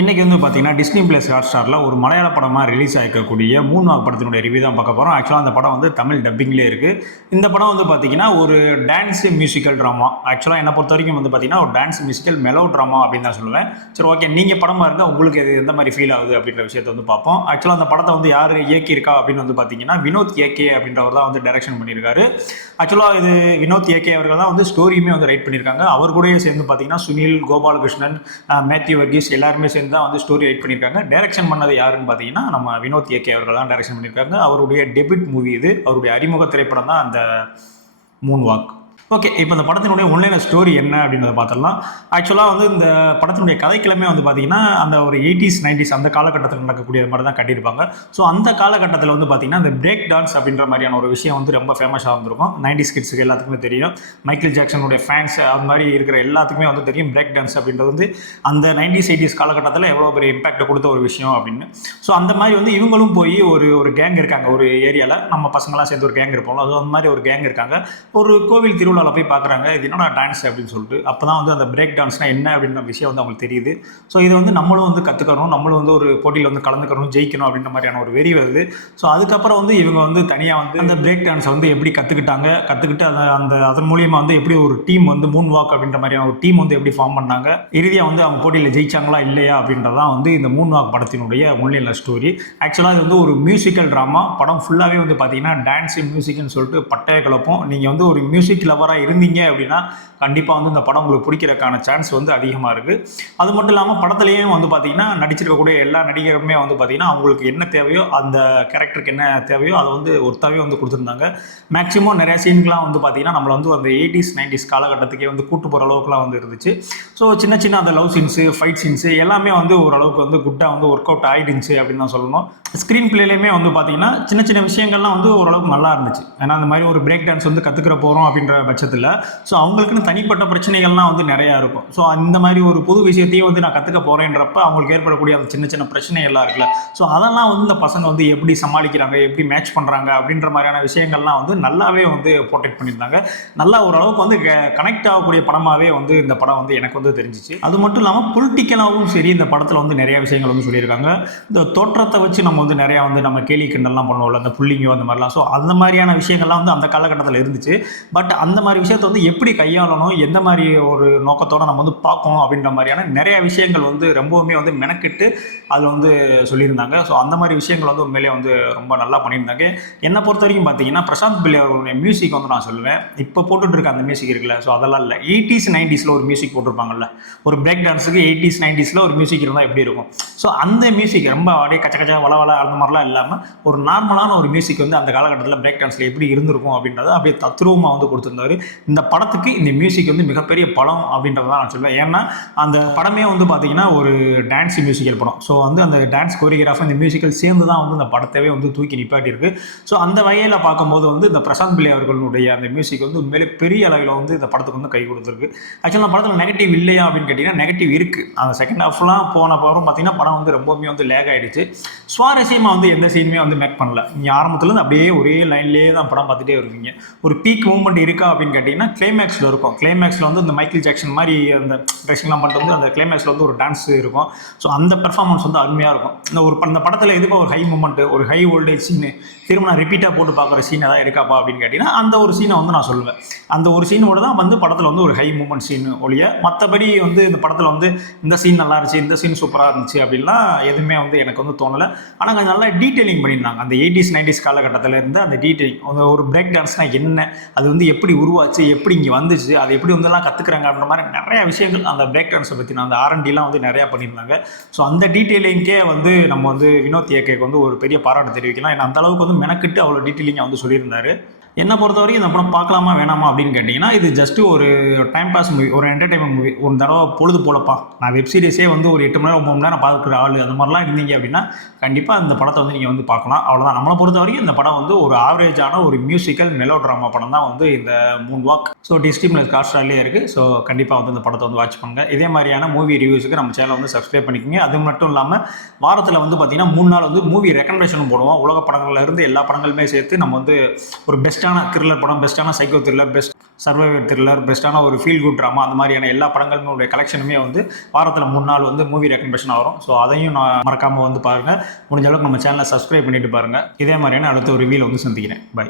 இன்றைக்கி வந்து பார்த்தீங்கன்னா டிஸ்னி ப்ளஸ் ஹாட்ஸ்டாரில் ஒரு மலையாள படமாக ரிலீஸ் ஆகிருக்கக்கூடிய மூன்வாக் படத்தினுடைய ரிவ்யூ தான் பார்க்க போகிறோம். ஆக்சுவலாக அந்த படம் வந்து தமிழ் டப்பிங்லேயே இருக்குது. இந்த படம் வந்து பார்த்தீங்கன்னா ஒரு டான்ஸ் மியூசிக்கல் ட்ராமா. ஆக்சுவலாக என்னை பொறுத்த வரைக்கும் வந்து பார்த்தீங்கன்னா ஒரு டான்ஸ் மியூசிக்கல் மெலோ ட்ராமா அப்படின்னு தான் சொல்லுவேன். சரி, ஓகே, நீங்கள் படம் பாருங்க, உங்களுக்கு இது எந்த மாதிரி ஃபீல் ஆகுது அப்படின்ற விஷயத்தை வந்து பார்ப்போம். ஆக்சுவலாக அந்த படத்தை வந்து யார் இயக்கியிருக்கா அப்படின்னு வந்து பார்த்தீங்கன்னா வினோத் ஏகே அப்படின்றவர் தான் வந்து டைரக்ஷன் பண்ணியிருக்காரு. ஆக்சுவலாக இது வினோத் ஏகே அவர்கள் தான் வந்து ஸ்டோரியுமே வந்து ரைட் பண்ணியிருக்காங்க. அவர் கூடயே சேர்ந்து பார்த்தீங்கன்னா சுனில், கோபாலகிருஷ்ணன், மேத்யூ வர்கீஸ் எல்லாருமே சேர்ந்து தான் வந்து ஸ்டோரி ரைட் பண்ணியிருக்காங்க. டைரக்ஷன் பண்ணது யாருன்னு பார்த்தீங்கன்னா நம்ம வினோத் ஏகே அவர்கள் தான் டைரக்ஷன் பண்ணியிருக்காங்க. அவருடைய டெபியூட் மூவி இது. அவருடைய அறிமுக திரைப்படம் தான் அந்த மூன் வாக். ஓகே, இப்போ இந்த படத்தினுடைய ஒன்லைன் ஸ்டோரி என்ன அப்படின்றத பார்த்துடலாம். ஆக்சுவலாக வந்து இந்த படத்தினுடைய கதைக்கிழமை வந்து பார்த்தீங்கன்னா அந்த ஒரு 80s 90s அந்த காலகட்டத்தில் நடக்கக்கூடிய மாதிரி தான் கட்டியிருப்பாங்க. ஸோ அந்த காலகட்டத்தில் வந்து பார்த்தீங்கன்னா இந்த பிரேக் டான்ஸ் அப்படின்ற மாதிரியான ஒரு விஷயம் வந்து ரொம்ப ஃபேமஸாக இருந்திருக்கும். 90s கிட்ஸுக்கு எல்லாத்துக்குமே தெரியும். மைக்கேல் ஜாக்சனுடைய ஃபேன்ஸ் அது மாதிரி இருக்கிற எல்லாத்துக்குமே வந்து தெரியும் பிரேக் டான்ஸ் அப்படின்றது வந்து அந்த 90s 80s காலகட்டத்தில் எவ்வளோ பெரிய இம்பாக்டை கொடுத்த ஒரு விஷயம் அப்படின்னு. ஸோ அந்த மாதிரி வந்து இவங்களும் போய் ஒரு கேங் இருக்காங்க. ஒரு ஏரியாவில் நம்ம பசங்களாம் சேர்ந்து ஒரு கேங் இருப்போம். அது அந்த மாதிரி ஒரு கேங் இருக்காங்க. ஒரு கோவில் திருவிழா போய் பார்க்குறாங்க, இது என்னடா டான்ஸ் அப்படின்னு சொல்லிட்டு. அப்போ தான் வந்து அந்த பிரேக் டான்ஸ்னால் என்ன அப்படின்ற விஷயம் வந்து அவங்களுக்கு தெரியுது. ஸோ இது வந்து நம்மளும் வந்து கற்றுக்கணும், நம்மளும் வந்து ஒரு போட்டியில் வந்து கலந்துக்கணும், ஜெயிக்கணும் அப்படின்ற மாதிரியான ஒரு வெறி வருது. ஸோ அதுக்கப்புறம் வந்து இவங்க வந்து தனியாக வந்து அந்த பிரேக் டான்ஸை வந்து எப்படி கற்றுக்கிட்டு அதன் மூலியமாக வந்து எப்படி ஒரு டீம் வந்து மூன் வாக் அப்படின்ற மாதிரியான ஒரு டீம் வந்து எப்படி ஃபார்ம் பண்ணாங்க, இறுதியாக வந்து அவங்க போட்டியில் ஜெயிச்சாங்களா இல்லையா அப்படின்றதான் வந்து இந்த மூன் வாக் படத்தினுடைய ஒன்லைன் ஸ்டோரி. ஆக்சுவலாக இது வந்து ஒரு மியூசிக்கல் ட்ராமா. படம் ஃபுல்லாகவே வந்து பார்த்தீங்கன்னா டான்ஸு மியூசிக்னு சொல்லிட்டு பட்டைய கிளப்போம். நீங்கள் வந்து ஒரு மியூசிக் லவராக இருந்தீங்க அப்படின்னா கண்டிப்பாக வந்து இந்த படம் உங்களுக்கு பிடிக்கிறதுக்கான சான்ஸ் வந்து அதிகமாக இருக்குது. அது மட்டும் இல்லாமல் படத்துலேயும் வந்து பார்த்தீங்கன்னா நடிச்சிருக்கக்கூடிய எல்லா நடிகருமே வந்து பார்த்தீங்கன்னா அவங்களுக்கு என்ன தேவையோ, அந்த கேரக்டருக்கு என்ன தேவையோ அதை வந்து ஒருத்தாவே வந்து கொடுத்துருந்தாங்க. மேக்ஸிமம் நிறைய சீன்கெலாம் வந்து பார்த்தீங்கன்னா நம்மளை வந்து அந்த 80s 90s காலகட்டத்துக்கே வந்து கூட்டு போகிற அளவுக்குலாம் வந்து இருந்துச்சு. ஸோ சின்ன அந்த லவ் சீன்ஸு, ஃபைட் சீன்ஸு எல்லாமே வந்து ஓரளவுக்கு வந்து குட்டாக வந்து ஒர்க் அவுட் ஆகிடுச்சு அப்படின்னு தான் சொல்லணும். ஸ்க்ரீன் பிளேலையுமே வந்து பார்த்தீங்கன்னா சின்ன விஷயங்கள்லாம் வந்து ஓரளவுக்கு நல்லா இருந்துச்சு. ஏன்னா அந்த மாதிரி ஒரு பிரேக் டான்ஸ் வந்து கற்றுக்கிற போகிறோம் அப்படின்ற பட்சத்தில் ஸோ அவங்களுக்குன்னு தனிப்பட்ட பிரச்சனைகள்லாம் வந்து நிறையா இருக்கும். ஸோ அந்த மாதிரி ஒரு புது விஷயத்தையும் வந்து நான் கற்றுக்க போகிறேன்றப்ப அவங்களுக்கு ஏற்படக்கூடிய அந்த சின்ன பிரச்சனைகள்லாம் இருக்குல்ல, ஸோ அதெல்லாம் வந்து இந்த பசங்க வந்து எப்படி சமாளிக்கிறாங்க, எப்படி மேட்ச் பண்ணுறாங்க அப்படின்ற மாதிரியான விஷயங்கள்லாம் வந்து நல்லாவே வந்து போர்ட்ரேட் பண்ணியிருந்தாங்க. நல்லா ஓரளவுக்கு வந்து கனெக்ட் ஆகக்கூடிய படமாகவே வந்து இந்த படம் வந்து எனக்கு வந்து தெரிஞ்சிச்சு. அது மட்டும் இல்லாமல் பொலிட்டிக்கலாகவும் சரி இந்த படத்தில் வந்து நிறைய விஷயங்கள் வந்து சொல்லியிருக்காங்க. இந்த தோற்றத்தை வச்சு நம்ம வந்து நிறையா வந்து நம்ம கேலி கிண்டல்லாம் பண்ணுவோம்ல, அந்த புள்ளிங்கோ அந்த மாதிரிலாம். ஸோ அந்த மாதிரியான விஷயங்கள்லாம் வந்து அந்த காலகட்டத்தில் இருந்துச்சு. பட் அந்த மாதிரி விஷயத்தை வந்து எப்படி கையாளணும், எந்த மாதிரி ஒரு நோக்கத்தோடு நம்ம வந்து பார்க்கணும் அப்படின்ற மாதிரியான நிறைய விஷயங்கள் வந்து ரொம்பவுமே வந்து மெனக்கிட்டு அதில் வந்து சொல்லியிருந்தாங்க. ஸோ அந்த மாதிரி விஷயங்கள் வந்து உண்மையிலேயே வந்து ரொம்ப நல்லா பண்ணியிருந்தாங்க. என்னை பொறுத்த வரைக்கும் பார்த்தீங்கன்னா பிரசாந்த் பிள்ளை அவருடைய மியூசிக் வந்து நான் சொல்லுவேன், இப்போ போட்டுட்டு இருக்க அந்த மியூசிக் இருக்குல்ல, ஸோ அதெல்லாம் இல்லை. 80s 90s ஒரு மியூசிக் போட்டிருப்பாங்கல்ல, ஒரு பிரேக் டான்ஸுக்கு 80s 90s ஒரு மியூசிக் இருந்தால் எப்படி இருக்கும். ஸோ அந்த மியூசிக் ரொம்ப அப்படியே கச்ச வள அந்த மாதிரிலாம் இல்லாமல் ஒரு நார்மலான ஒரு மியூசிக் வந்து அந்த காலகட்டத்தில் பிரேக் டான்ஸில் எப்படி இருந்திருக்கும் அப்படின்றத அப்படியே தத்ரூபமாக வந்து கொடுத்துருந்தாரு. இந்த படத்துக்கு இந்த மியூசிக் வந்து மிகப்பெரிய படம் அப்படின்றத நான் சொல்லுவேன். ஏன்னா அந்த படமே வந்து பார்த்தீங்கன்னா ஒரு டான்ஸ் மியூசிக்கல் படம். ஸோ வந்து அந்த டான்ஸ் கோரியோகிராஃபர் இந்த மியூசிக்கல் சேர்ந்து தான் வந்து இந்த படத்தவே வந்து தூக்கி நிப்பாட்டியிருக்கு. ஸோ அந்த வகையில் பார்க்கும்போது வந்து இந்த பிரசாந்த் பிள்ளை அவர்களுடைய அந்த மியூசிக் வந்து உண்மையிலே பெரிய அளவில் வந்து இந்த படத்துக்கு வந்து கை கொடுத்துருக்கு. ஆக்சுவலாக அந்த படத்தில் நெகட்டிவ் இல்லையா அப்படின்னு கேட்டிங்கன்னா நெகட்டிவ் இருக்குது. அந்த செகண்ட் ஹாஃப்லாம் போன படம் பார்த்தீங்கன்னா படம் வந்து ரொம்பவுமே வந்து லேக் ஆகிடுச்சு. சுவாரஸ்யமாக வந்து எந்த சீனுமே வந்து மேக் பண்ணல. நீங்கள் ஆரம்பத்துலேருந்து அப்படியே ஒரே லைன்லேயே தான் படம் பார்த்துட்டே வருவீங்க. ஒரு பீக் மூமெண்ட் இருக்கா அப்படின்னு கேட்டிங்கன்னா கிளைமேக்ஸில் இருக்கும். கிளைமேக்ஸில் வந்து இந்த மைக்கேல் ஜாக்சன் மாதிரி அந்த ட்ரெஸ்ஸிங்லாம் பண்ணிட்டு வந்து அந்த கிளைமேக்ஸில் வந்து ஒரு டான்ஸ் இருக்கும். ஸோ அந்த பெர்ஃபார்மன்ஸ் வந்து அருமையாக இருக்கும். இந்த படத்தில் எதுப்பா ஒரு ஹை மூமெண்ட்டு, ஒரு ஹை வோல்டேஜ் சீனு, திரும்ப நான் ரிப்பீட்டாக போட்டு பார்க்குற சீன் எதாவது இருக்காப்பா அப்படின்னு கேட்டிங்கன்னா அந்த ஒரு சீனை வந்து நான் சொல்லுவேன். அந்த ஒரு சீனோட தான் வந்து படத்தில் வந்து ஒரு ஹை மூமெண்ட் சீன் ஒழிய மற்றபடி வந்து இந்த படத்தில் வந்து இந்த சீன் நல்லா இருந்துச்சு, இந்த சீன் சூப்பராக இருந்துச்சு அப்படின்லாம் எதுவுமே வந்து எனக்கு வந்து தோணலை. ஆனால் கொஞ்சம் நல்லா டீட்டெயிலிங் பண்ணியிருந்தாங்க. அந்த 80s 90s காலகட்டத்தில் இருந்து அந்த டீட்டெயிலிங், ஒரு பிரேக் டான்ஸ்னால் என்ன, அது வந்து எப்படி உருவாச்சு, எப்படி இங்கே வந்துச்சு, அதை எப்படி வந்துலாம் கற்றுக்குறாங்க அப்படின்ற மாதிரி நிறையா விஷயங்கள் அந்த பிரேக் டான்ஸை பற்றின அந்த R&Dலாம் வந்து நிறையா பண்ணியிருந்தாங்க. ஸோ அந்த டீட்டெயிலிங்கே வந்து நம்ம வந்து வினோத் ஏகேக்கு வந்து ஒரு பெரிய பாராட்டு தெரிவிக்கலாம். ஏன்னா அந்த அளவுக்கு வந்து மெனக்கிட்டு அவ்வளோ டீட்டெயிலிங்காக வந்து சொல்லியிருந்தாரு. என்னை பொறுத்த வரைக்கும் இந்த படம் பார்க்கலாமா வேணாமா அப்படின்னு கேட்டிங்கன்னா இது ஜஸ்ட்டு ஒரு டைம் பாஸ் மூவி, ஒரு என்டர்டைன்மெண்ட் மூவி. ஒரு தடவை பொழுது போலப்பா, நான் வெப் சீரிஸே வந்து ஒரு 8 மணி நேரம் 9 மணி நேரம் பார்க்குற ஆள் அது மாதிரிலாம் இருந்தீங்க அப்படின்னா கண்டிப்பாக இந்த படத்தை வந்து நீங்கள் வந்து பார்க்கலாம். அவ்வளோதான். நம்மளை பொறுத்த வரைக்கும் இந்த படம் வந்து ஒரு ஆவரேஜான ஒரு மியூசிக்கல் மெலோ ட்ராமா படம் தான் வந்து இந்த moon walk. So Disney plus ஹாட்ஸ்டார்லேயே இருக்குது. ஸோ கண்டிப்பாக வந்து இந்த படத்தை வந்து வாட்ச் பண்ணுங்கள். இதே மாதிரியான மூவி ரிவ்யூஸுக்கு நம்ம சேனலை வந்து சப்ஸ்கிரைப் பண்ணிக்கோங்க. அது மட்டும் இல்லாமல் வாரத்தில் வந்து பார்த்திங்கன்னா 3 நாள் வந்து மூவி ரெக்கமெண்டேஷனும் போடுவோம். உலக படங்கள்ல இருந்து எல்லா படங்களுமே சேர்த்து நம்ம வந்து ஒரு பெஸ்ட் பெஸ்ட்டான த்ரில்லர் படம், பெஸ்ட்டான psycho thriller, best survivor thriller, பெஸ்ட்டான ஒரு ஃபீல் குட் ட்ராமா, அந்த மாதிரியான எல்லா படங்களுடைய கலெக்ஷனுமே வந்து வாரத்தில் 3 நாள் வந்து மூவி ரெக்கமெண்டேஷன் வரும். ஸோ அதையும் நான் மறக்காமல் வந்து பாருங்கள். முடிஞ்ச அளவுக்கு நம்ம சேனலை சப்ஸ்கிரைப் பண்ணிட்டு பாருங்கள். இதே மாதிரியான அடுத்த ஒரு ரிவ்யூவில் வந்து சந்திக்கிறேன். பை.